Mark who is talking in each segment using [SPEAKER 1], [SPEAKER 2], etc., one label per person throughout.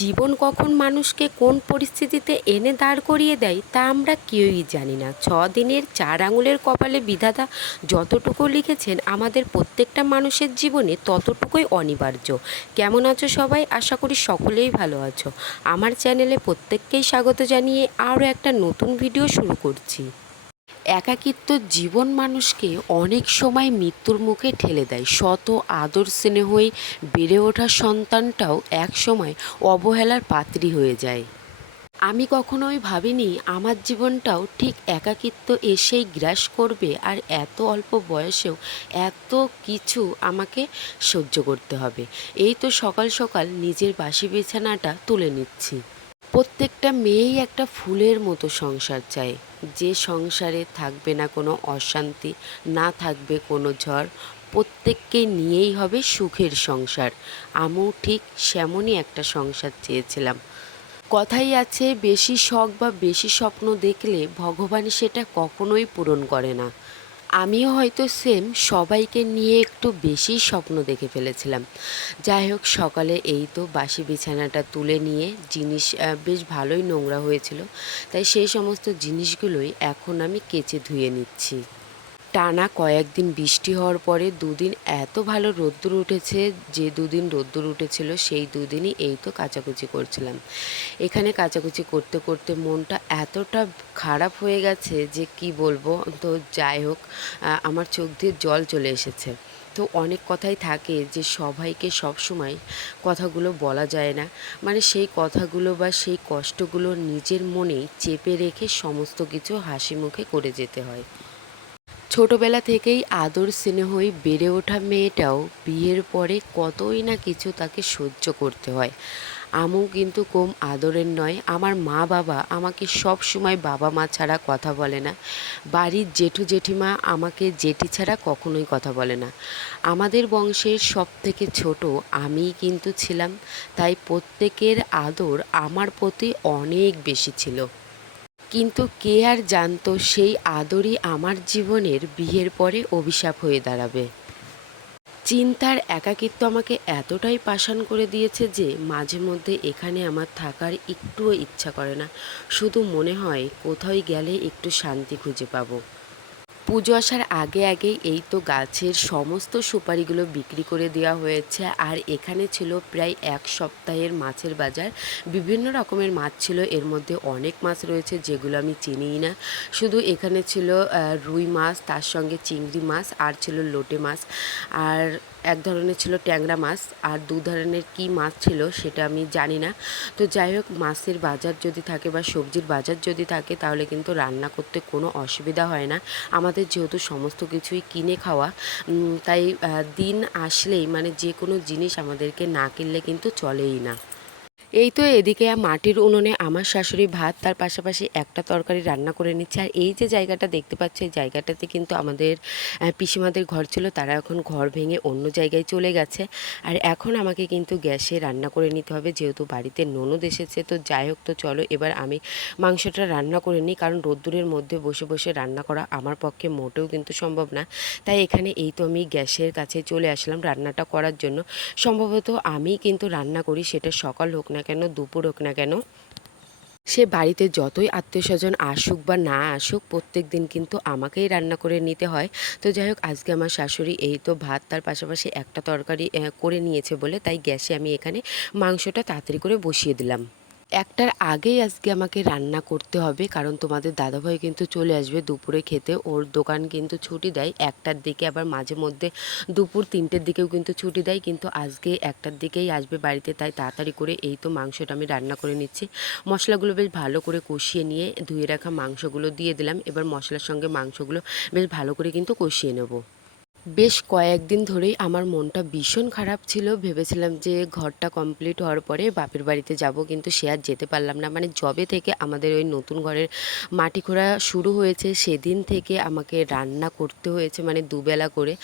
[SPEAKER 1] জীবন কখন মানুষকে কোন পরিস্থিতিতে এনে দাঁড় করিয়ে দেয় তা আমরা কেউই জানি না। ছ দিনের চার আঙুলের কপালে বিধাতা যতটুকু লিখেছেন, আমাদের প্রত্যেকটা মানুষের জীবনে ততটুকুই অনিবার্য। কেমন আছো সবাই? আশা করি সকলেই ভালো আছো। আমার চ্যানেলে প্রত্যেককেই স্বাগত জানিয়ে আরও একটা নতুন ভিডিও শুরু করছি। একাকিত্ব জীবন মানুষকে অনেক সময় মৃত্যুর মুখে ঠেলে দেয়। শত আদর স্নেহই বেড়ে ওঠা সন্তানটাও এক সময় অবহেলার পাত্রী হয়ে যায়। আমি কখনোই ভাবিনি আমার জীবনটাও ঠিক একাকিত্ব এসেই গ্রাস করবে আর এত অল্প বয়সেও এত কিছু আমাকে সহ্য করতে হবে। এই তো সকাল সকাল নিজের বাসি বিছানাটা তুলে নিচ্ছি। প্রত্যেকটা মেয়েই একটা ফুলের মতো সংসার চায়। যে সংসারে থাকবে না কোনো অশান্তি, না থাকবে কোনো ঝড়, প্রত্যেককে নিয়েই হবে সুখের সংসার। আমিও ঠিক সেমনই একটা সংসার চেয়েছিলাম। কথাই আছে, বেশি শখ বা বেশি স্বপ্ন দেখলে ভগবান সেটা কখনোই পূরণ করে না। আমিও হয়তো সেম সবাইকে নিয়ে একটু বেশি স্বপ্ন দেখে ফেলেছিলাম। যাই হোক, সকালে এই তো বাসি বিছানাটা তুলে নিয়ে জিনিস বেশ ভালোই নোংরা হয়েছিল। তাই সেই সমস্ত জিনিসগুলোই এখন আমি কেচে ধুয়ে নিচ্ছি। টানা কয়েকদিন বৃষ্টি হওয়ার পরে দুদিন এত ভালো রোদ্দুর উঠেছে, যে দুদিন রোদ্দুর উঠেছিল, সেই দুদিনই এই তো কাচাকুচি করছিলাম। এখানে কাচাকুচি করতে করতে মনটা এতটা খারাপ হয়ে গেছে যে কি বলব? তো যাই হোক আমার চোখ দিয়ে জল চলে এসেছে। তো অনেক কথাই থাকে যে সবাইকে সব সময় কথাগুলো বলা যায় না। মানে সেই কথাগুলো বা সেই কষ্টগুলো নিজের মনেই চেপে রেখে সমস্ত কিছু হাসি মুখে করে যেতে হয়। ছোটবেলা থেকেই আদর স্নেহই বেড়ে ওঠা মেয়েটাও বিয়ের পরে কতই না কিছু তাকে সহ্য করতে হয়। আমিও কিন্তু কম আদরের নয়। আমার মা বাবা আমাকে সব সময় বাবা মা ছাড়া কথা বলে না। বাড়ির জেঠু জেঠিমা আমাকে জেঠি ছাড়া কখনোই কথা বলে না। আমাদের বংশের সব থেকে ছোট আমিই কিন্তু ছিলাম। তাই প্রত্যেকের আদর আমার প্রতি অনেক বেশি ছিল। কিন্তু কে আর জানতো সেই আদরই আমার জীবনের বিয়ের পরে অভিশাপ হয়ে দাঁড়াবে। চিন্তার একাকিত্ব আমাকে এতটাই পাষাণ করে দিয়েছে যে মাঝে মধ্যে এখানে আমার থাকার একটুও ইচ্ছা করে না। শুধু মনে হয় কোথায় গেলে একটু শান্তি খুঁজে পাবো। পুজো আসার আগে আগেই এই তো গাছের সমস্ত সুপারিগুলো বিক্রি করে দেওয়া হয়েছে। আর এখানে ছিল প্রায় এক সপ্তাহের মাছের বাজার। বিভিন্ন রকমের মাছ ছিল, এর মধ্যে অনেক মাছ রয়েছে যেগুলো আমি চিনিই না। শুধু এখানে ছিল রুই মাছ, তার সঙ্গে চিংড়ি মাছ, আর ছিল লোটে মাছ। আর এক ধরনের ছিল ট্যাংরা মাছ, আর দু ধরনের কী মাছ ছিল সেটা আমি জানি না। তো যাই হোক, মাছের বাজার যদি থাকে বা সবজির বাজার যদি থাকে, তাহলে কিন্তু রান্না করতে কোনো অসুবিধা হয় না। আমাদের যেহেতু সমস্ত কিছুই কিনে খাওয়া তাই দিন আসলেই মানে যে কোনো জিনিস আমাদেরকে না কিনলে কিন্তু চলেই না। এই তো এদিকে মাটির উনুনে আমার শাশুড়ি ভাত, তার পাশাপাশি একটা তরকারি রান্না করে নিচ্ছে। আর এই যে জায়গাটা দেখতে পাচ্ছ, এই জায়গাটাতে কিন্তু আমাদের পিসিমাদের ঘর ছিল, তারা এখন ঘর ভেঙে অন্য জায়গায় চলে গেছে। আর এখন আমাকে কিন্তু গ্যাসে রান্না করে নিতে হবে, যেহেতু বাড়িতে ননদ এসেছে। তো যাই হোক, তো চলো, এবার আমি মাংসটা রান্না করে নিই, কারণ রোদ্দুরের মধ্যে বসে বসে রান্না করা আমার পক্ষে মোটেও কিন্তু সম্ভব না। তাই এখানে এই তো আমি গ্যাসের কাছে চলে আসলাম রান্নাটা করার জন্য। সম্ভবত আমি কিন্তু রান্না করি, সেটা সকাল হোক না কেন, দুপুর হোক না কেন, সে বাড়িতে যতই আত্মীয় স্বজন আসুক বা না আসুক, প্রত্যেক দিন কিন্তু আমাকেই রান্না করে নিতে হয়। তো যাই হোক, আজকে আমার শাশুড়ি এই তো ভাত, তার পাশাপাশি একটা তরকারি করে নিয়েছে বলে, তাই গ্যাসে আমি এখানে মাংসটা তাড়াতাড়ি করে বসিয়ে দিলাম। একটার আগেই আজকে আমাকে রান্না করতে হবে, কারণ তোমাদের দাদাভাই কিন্তু চলে আসবে দুপুরে খেতে। ওর দোকান কিন্তু ছুটি দেয়, একটার দিকে আবার মাঝে মধ্যে দুপুর তিনটের দিকেও কিন্তু ছুটি দেয়, কিন্তু আজকে একটার দিকেই আসবে বাড়িতে, তাই তাড়াতাড়ি করে এই তো মাংসটা আমি রান্না করে নিচ্ছি। মশলাগুলো বেশ ভালো করে কষিয়ে নিয়ে ধুয়ে রাখা মাংসগুলো দিয়ে দিলাম। এবার মশলার সঙ্গে মাংসগুলো বেশ ভালো করে কিন্তু কষিয়ে নেব। বেশ কয়েকদিন ধরেই আমার মনটা ভীষণ খারাপ ছিল। ভেবেছিলাম যে ঘরটা কমপ্লিট হওয়ার পরে বাপের বাড়িতে যাব, কিন্তু সে আর যেতে পারলাম না। মানে জবে থেকে আমাদের ওই নতুন ঘরের মাটি খোঁড়া শুরু হয়েছে। সেদিন থেকে আমাকে রান্না করতে হয়েছে মানে দুবেলা করে।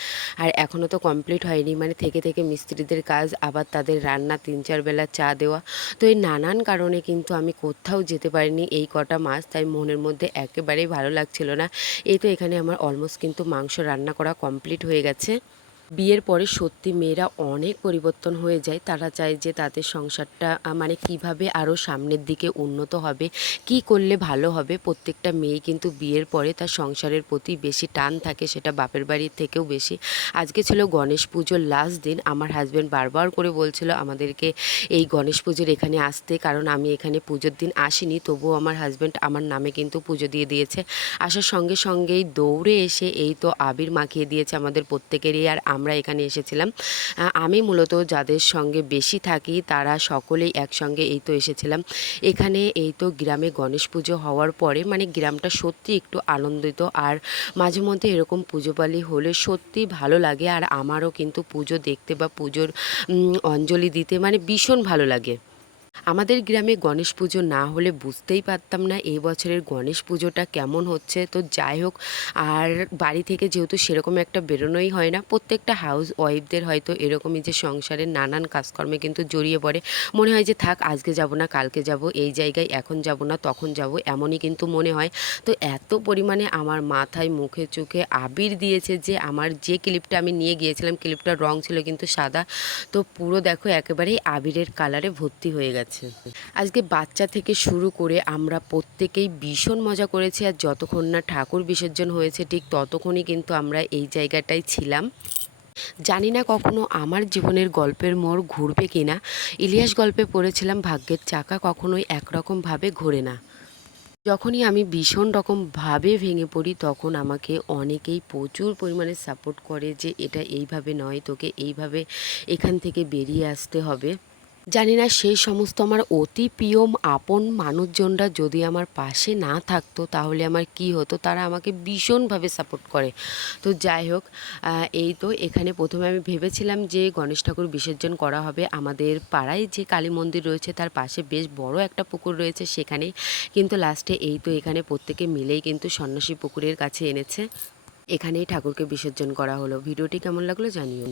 [SPEAKER 1] আর এখনও তো কমপ্লিট হয়নি। মানে থেকে থেকে মিস্ত্রিদের কাজ, আবার তাদের রান্না, তিন চার বেলা চা দেওয়া। তো এই নানান কারণে কিন্তু আমি কোথাও যেতে পারিনি এই কটা মাস। তাই মনের মধ্যে একেবারেই ভালো লাগছিল না। এই তো এখানে আমার অলমোস্ট কিন্তু মাংস রান্না করা কমপ্লিট হয়ে গেছে বিয়ের পরে সত্যি মেয়েরা অনেক পরিবর্তন হয়ে যায়। তারা চায় যে তাদের সংসারটা মানে কীভাবে আরও সামনের দিকে উন্নত হবে, কি করলে ভালো হবে। প্রত্যেকটা মেয়ে কিন্তু বিয়ের পরে তার সংসারের প্রতি বেশি টান থাকে, সেটা বাপের বাড়ির থেকেও বেশি। আজকে ছিল গণেশ পুজোর লাস্ট দিন। আমার হাজব্যান্ড বারবার করে বলছিল, আমাদেরকে এই গণেশ পুজোর এখানে আসতে, কারণ আমি এখানে পুজোর দিন আসিনি। তবুও আমার হাজব্যান্ড আমার নামে কিন্তু পুজো দিয়ে দিয়েছে। আসার সঙ্গে সঙ্গেই দৌড়ে এসে এই তো আবির মাখিয়ে দিয়েছে আমাদের প্রত্যেকেরই। আর আমরা এখানে এসেছিলাম। আমি মূলত যাদের সঙ্গে বেশি থাকি তারা সকলেই একসঙ্গে এই তো এসেছিলাম। এখানে এই তো গ্রামে গণেশ পুজো হওয়ার পরে মানে গ্রামটা সত্যি একটু আনন্দিত আর মাঝে মধ্যে এরকম পুজো পালি হলে সত্যি ভালো লাগে আর আমারও কিন্তু পুজো দেখতে বা পুজোর অঞ্জলি দিতে মানে ভীষণ ভালো লাগে। আমাদের গ্রামে গণেশ পুজো না হলে বুঝতেই পারতাম না এই বছরের গণেশ পুজোটা কেমন হচ্ছে। তো যাই হোক, আর বাড়ি থেকে যেহেতু সেরকম একটা বেরোনোই হয় না, প্রত্যেকটা হাউস ওয়াইফদের হয়তো এরকমই যে সংসারের নানান কাজকর্মে কিন্তু জড়িয়ে পড়ে। মনে হয় যে থাক, আজকে যাব না, কালকে যাব, এই জায়গায় এখন যাব না, তখন যাব, এমনই কিন্তু মনে হয়। তো এত পরিমাণে আমার মাথায়, মুখে, চোখে আবির দিয়েছে যে আমার যে ক্লিপটা আমি নিয়ে গিয়েছিলাম ক্লিপটার রং ছিল কিন্তু সাদা। তো পুরো দেখো, একেবারেই আবিরের কালারে ভর্তি হয়ে গেছে। আজকে বাচ্চা থেকে শুরু করে আমরা প্রত্যেকেই ভীষণ মজা করেছি আর যতক্ষণ না ঠাকুর বিসর্জন হয়েছে ঠিক ততক্ষণই কিন্তু আমরা এই জায়গাটায় ছিলাম। জানি না কখনো আমার জীবনের গল্পের মোড় ঘুরবে কিনা। ইলিয়াস গল্পে পড়েছিলাম, ভাগ্যের চাকা কখনোই একরকমভাবে ঘোরে না। যখনই আমি ভীষণ রকমভাবে ভেঙে পড়ি, তখন আমাকে অনেকেই প্রচুর পরিমাণে সাপোর্ট করে যে, এটা এইভাবে নয়, তোকে এইভাবে এখান থেকে বেরিয়ে আসতে হবে। জানি না, সেই সমস্ত আমার অতি প্রিয় আপন মানুষজনরা যদি আমার পাশে না থাকতো, তাহলে আমার কি হতো? তারা আমাকে ভীষণভাবে সাপোর্ট করে। তো যাই হোক এই তো এখানে প্রথমে আমি ভেবেছিলাম যে গণেশ ঠাকুর বিসর্জন করা হবে আমাদের পাড়ায় যে কালী মন্দির রয়েছে, তার পাশে বেশ বড় একটা পুকুর রয়েছে সেখানে কিন্তু লাস্টে এই তো এখানে প্রত্যেকে মিলেই কিন্তু সন্ন্যাসী পুকুরের কাছে এনেছে। এখানেই ঠাকুরকে বিসর্জন করা হলো। ভিডিওটি কেমন লাগল জানিও।